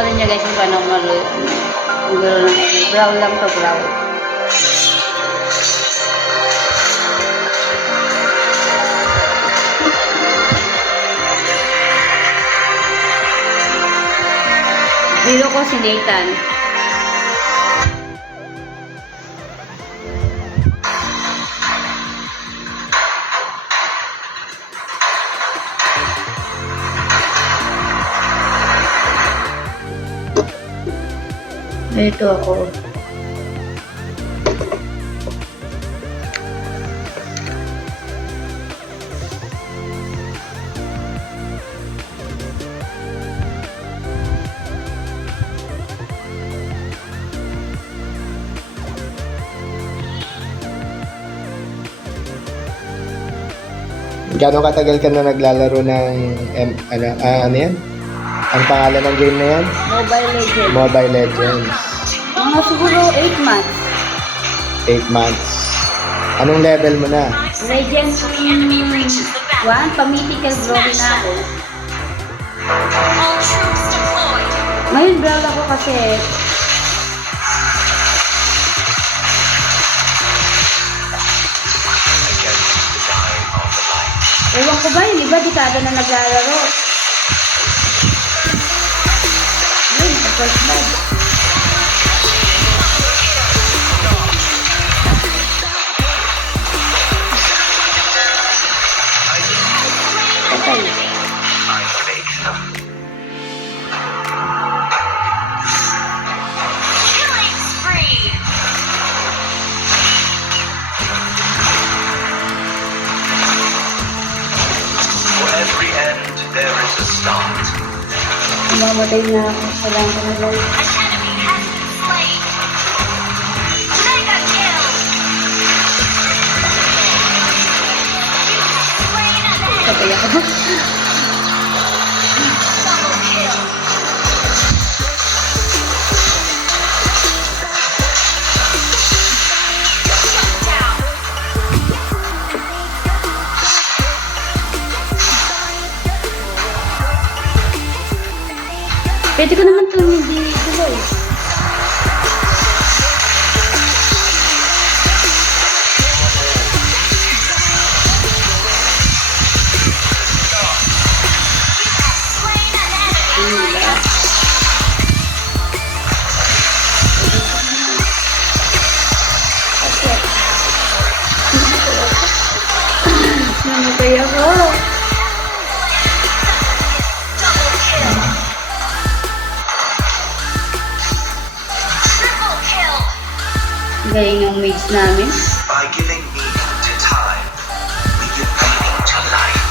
Panoorin nyo guys kung paano ang gulo ng ML. Brown lang to, brown. Hero ko si Nathan. Ito ako. Gano'ng katagal ka na naglalaro ng ano yan? Ang pangalan ng game na yan? Mobile Legends. Mobile Legends. Mga siguro 8 months. 8 months. Anong level mo na? Legends 1, pa-mythical glory na ako. Ngayon brown ako kasi ewan ko ba, yung iba dekada na naglalaro. Yun, first blood. Okay. There is a start. Mamatay na ako. Kailangan ko na lang. Sabay ako. Pwede ko naman itong hindi tuloy. Namatay ako. Galing ang mage namin. By giving meaning to time, we give meaning to life.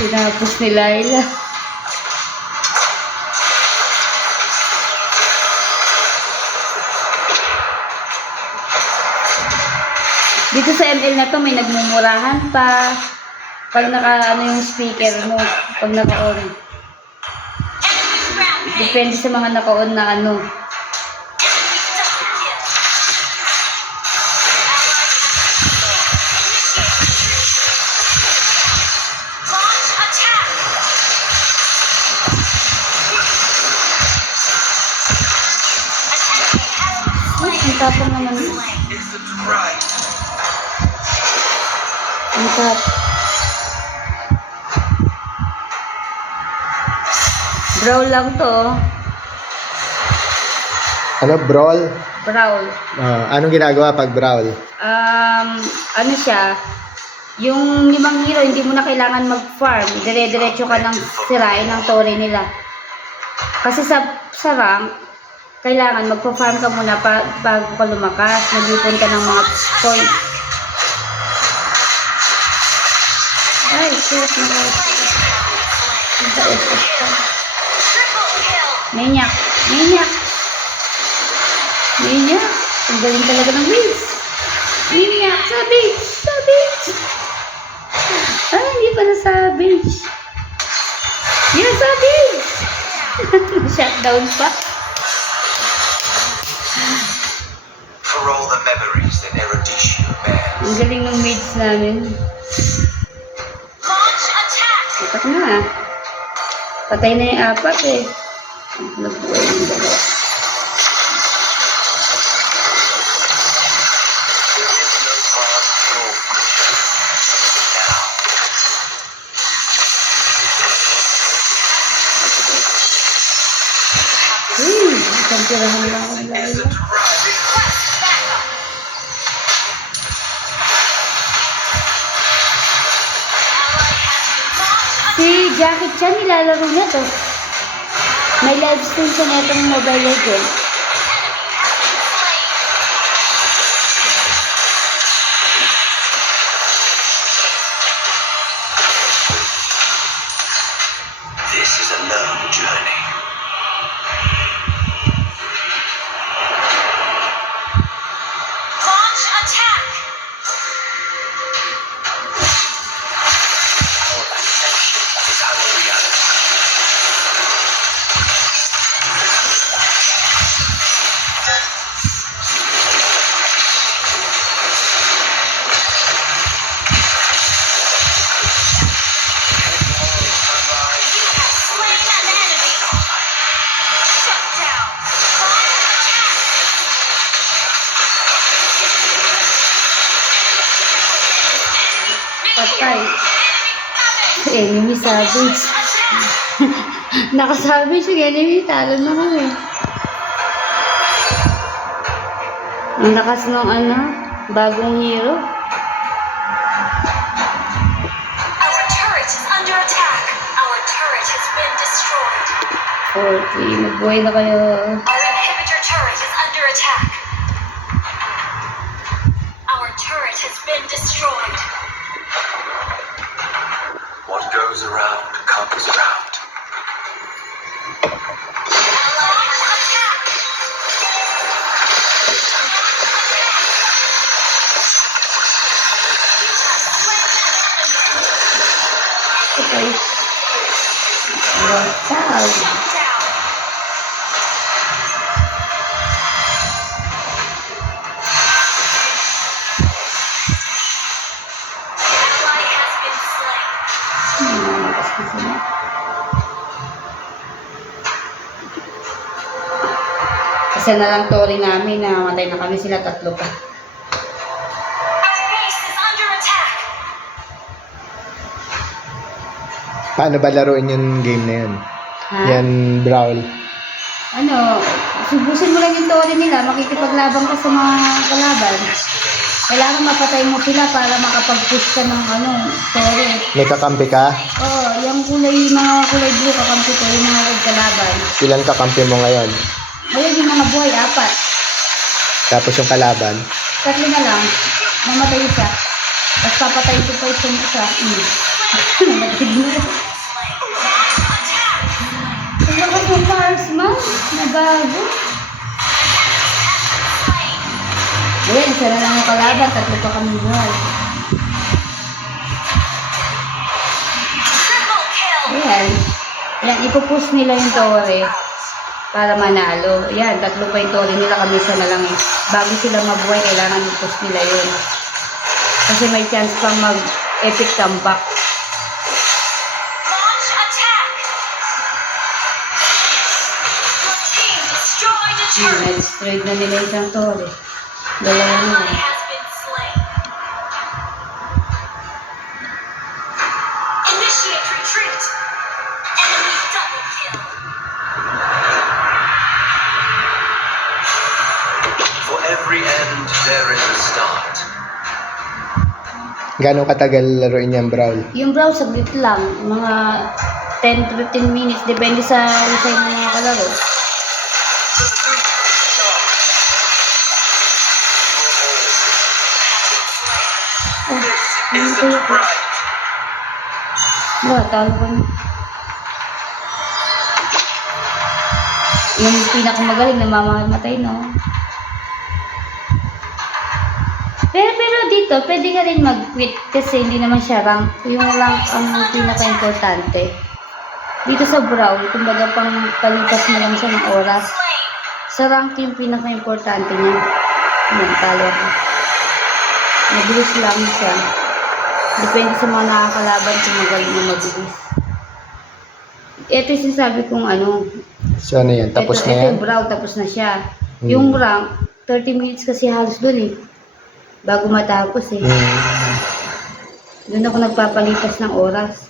Tinapos ni Laila. Dito sa ML na to may nagmumurahan pa. Pag naka yung speaker mo, pag naka-on. Depende sa mga naka-on na ano. Ang tapang naman. Ang tap. Brawl lang to. Ano, brawl? Brawl. Anong ginagawa pag brawl? Ano siya? Yung 5 hero, hindi mo na kailangan mag-farm. Dire-diretso ka ng sirain ng tore nila. Kasi sa rank, kailangan magpa-farm ka muna bago ka lumakas. Mag-ipon ka ng mga points. Ay, shit. Maniac. Maniac. Niya. Ang galing talaga ng Waves. Niya. Savage. Savage. Ah, hindi pa na Savage. Yeah, Savage. Shutdown pa. For all the memories that Eruditio bears. Ang galing ng mates namin. Launch attack! Itak na. Patay na yung apat eh. Nagbuhay yung dalawa. There is no path nor future. Now. Isang tirahan lang ako ng Layla. Si Jackie Chan, nilalaro niya to. May live stream siya na itong Mobile Legends. This is a long journey. Launch attack! Our perception is our reality. Slain an enemy. Shut down. Patay. Enemy Savage. Nakasavage yung enemy. Talo na kami. Ang lakas ng bagong hero. Our turret is under attack. Our turret has been destroyed. 40. Magbuhay na kayo. Our inhibitor turret is under attack. Our turret has been destroyed. What goes around comes around. Allied attack! Okay. Wow. Shut down! Ally has been slain. Malakas na sila. Isa na lang tori namin na matay na kami sila tatlo pa. Our base is under attack. Paano ba laruin yung game na yan? Ha? Yan, Brawl. Subusin mo lang yung tori nila, makikipaglaban ka sa mga kalaban. Kailangan mapatay mo sila para makapag-push ka ng tori. May kakampi ka? Oo, yung mga kulay blue kakampi ko, yung mga red kalaban. Ilan kakampi mo ngayon? Ayun yung mga buhay, 4. Tapos yung kalaban? 3 na lang, mamatay isa. Tapos papatay ko pa itong isa. Namatid mo. Ang lakas ng marksman, nagago. Ayan, isa na lang yung kalaban, 3 pa kami buhay. Triple kill. Ayan. Ayan, ipupush nila yung tore para manalo. Ayan, 3 pa yung tore nila, kami isa na lang eh. Bago sila mabuhay, kailangan i-push nila yun. Kasi may chance pang mag-epic comeback. Launch attack. Your team destroyed a turret. Na-destroyed na nila isang tore. Dalawa nila. Ally has been slain. Initiate retreat. Enemy double kill. For every end, there is a start. Gano'ng katagal laruin yung Brawl? Yung brawl, saglit lang. Mga 10 to 15 minutes. Depende sa design ng mga kalaro. Oh, ano kayo po? Wala, talo ko na. Yung pinakamagaling na mamamatay, no? Pero dito, pwede ka rin mag-quit kasi hindi naman siya rank. Yung rank ang pinaka-importante. Dito sa Brawl, kumbaga pang palipas mo lang siya ng oras. Sa rank yung pinaka-importante niya. Ayan, talo ako. Mabilis lang siya. Depende sa mga nakakalaban kung magaling na mabilis. Ito yung sinasabi kong ano. So ano yan? Tapos ito, na yan? Ito yung Brawl, tapos na siya. Yung rank, 30 minutes kasi halos dun eh. Bago matapos eh. Doon ako nagpapalipas ng oras.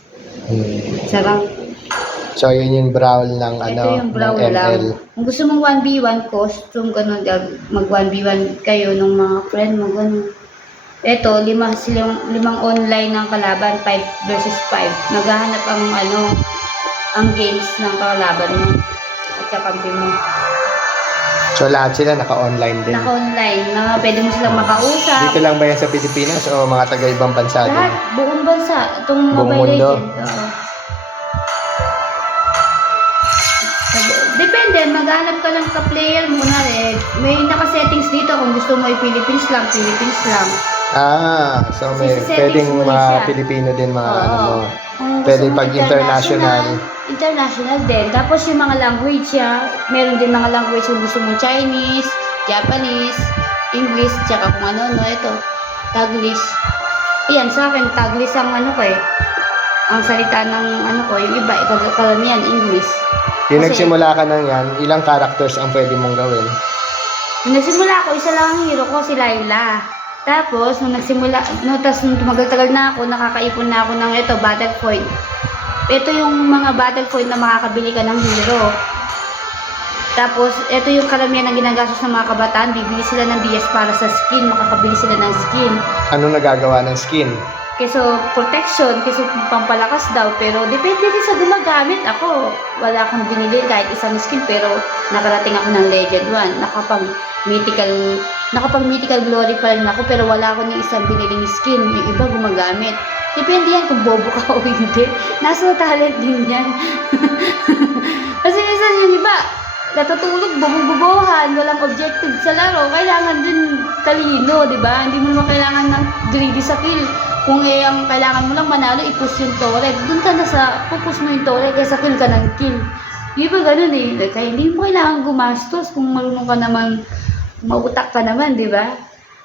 Sa rank. So yun yung Brawl ng Ito yung Brawl ng lang. ML. Kung gusto mong 1v1 costume, ganun, mag 1v1 kayo ng mga friend mo, ganun. Ito, limang online ng kalaban, 5 versus 5. Naghahanap ang games ng kalaban mo at kakampi mo. So lahat sila naka-online din. Naka-online, na pwede mo silang makausap. Dito lang ba yan sa Pilipinas o mga taga-ibang bansa din? Lahat, buong bansa, itong Buong Mobile mundo. Legends. Oo. Depende, maghanap ka ng ka-player muna eh. May naka-settings dito kung gusto mo Philippines lang, Philippines lang. So may Sisi-settings pwedeng mo rin mga siya. Pilipino din mga Oo. ano mo. Kung gusto Pwede mo pag international. International din. Tapos yung mga language meron din mga language kung gusto mo Chinese, Japanese, English, tsaka kung ano, ito, Taglish. Ayan, sa akin, Taglish ang ano ko eh. Ang salita ng ano ko, yung iba, karamihan, English. Yung Kasi- nagsimula ka ng yan, ilang characters ang pwede mong gawin? Nung nagsimula ako, isa lang ang hero ko, si Layla. Tapos, nung tumagal-tagal na ako, nakakaipon na ako ng ito, battle point. Ito yung mga battle point na makakabili ka ng hero. Tapos, ito yung karamihan na ginagastos ng mga kabataan, bibili sila ng DS para sa skin, makakabili sila ng skin. Ano nagagawa ng skin? Keso protection, keso pampalakas daw, pero depende rin sa gumagamit. Ako, wala akong binili kahit isang skin, pero nakarating ako ng Legend 1. Nakapag-mythical glory pa rin ako, pero wala ako ng isang biniling skin. Yung iba gumagamit. Depende yan kung bobo ka o hindi. Nasa talent din yan. Kasi minsan yung iba, natutulog, bumububuhan, walang objective sa laro. Kailangan din talino, di ba? Hindi mo naman kailangan ng greedy sa kill. Kung ang kailangan mo lang manalo, i-push yung turret. Doon ka na pupush mo yung turret kaysa kill ka ng kill. Di ba ganun eh? Kaya hindi mo kailangan gumastos kung marunong ka naman, mautak ka naman, di ba?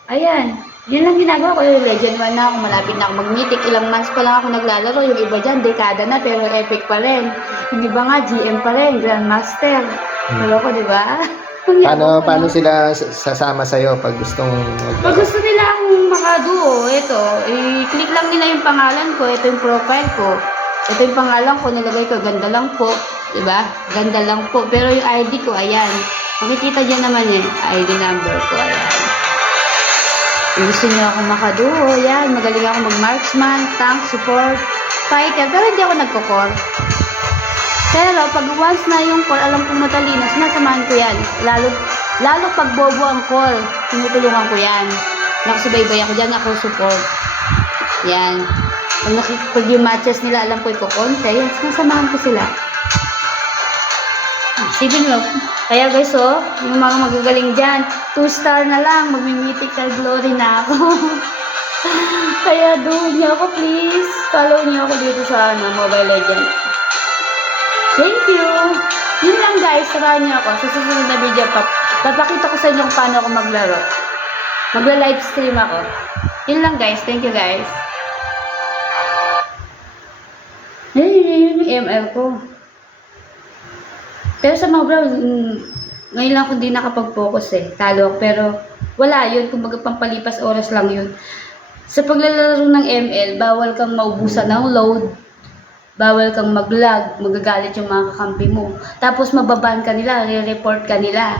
Ayan. Yun lang ginagawa ko. Yung Legend 1 na ako, malapit na ako mag-mythic. Ilang months pa lang ako naglalaro. Yung iba dyan, dekada na, pero epic pa rin. Yung iba nga, GM pa rin, Grandmaster. Pero ko, di ba? Paano sila sasama sa'yo pag gustong Pag gusto nila akong makaduo, ito, i-click lang nila yung pangalan ko, ito yung profile ko. Ito yung pangalan ko, nilagay ko, ganda lang po. Diba? Ganda lang po. Pero yung ID ko, ayan. Makikita dyan naman yung ID number ko, ayan. Kung gusto niyo akong makaduo, ayan. Magaling ako mag-marksman, tank, support, fighter. Pero hindi ako nagko-core. Pero pag once na yung core, alam kong matalino, sinasamahan ko yan. Lalo pag bobo ang core, tinutulungan ko yan. Nakasubaybay ako dyan, ako support. Yan. Pag yung matches nila, alam ko iko-konte, yan, sinasamahan ko sila. Sige nyo. Kaya guys, yung mga magagaling dyan, 2-star na lang, magmi-mythical glory na ako. Kaya doon nyo ako, please. Follow nyo ako dito sa Mobile Legends. Thank you! Yun lang guys, sarahan niyo ako. Sa susunod na video, papakita ko sa inyo kung paano ako maglaro. Magla-live stream ako. Yun lang guys, thank you guys. Yun yung ML ko. Pero sa mga bro, ngayon lang ako hindi nakapag-focus eh. Talo ako, pero wala yun. Kung pampalipas oras lang yun. Sa paglalaro ng ML, bawal kang maubusan ng load. Bawal kang mag-lag, magagalit yung mga kakampi mo. Tapos mababan ka nila, re-report ka nila.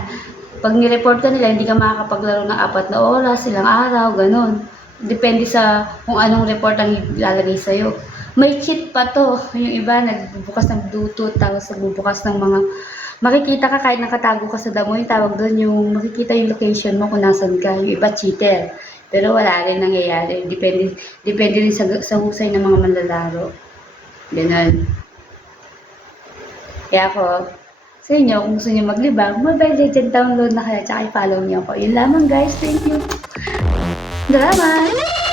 Pag ni-report ka nila, hindi ka makakapaglaro ng 4 na oras, ilang araw, ganun. Depende sa kung anong report ang ilalagay sa'yo. May cheat pa to. Yung iba, nagbubukas ng Bluetooth, tapos nagbubukas ng mga... Makikita ka kahit nakatago ka sa damo, yung tawag doon, yung makikita yung location mo kung nasan ka. Yung iba, cheater. Pero wala rin nangyayari. Depende rin sa husay ng mga manlalaro. Ganun. Kaya ako, sa inyo, kung gusto nyo maglibang, Mobile Legends download na kaya, tsaka i-follow nyo ako. Yun lamang guys, thank you. Salamat!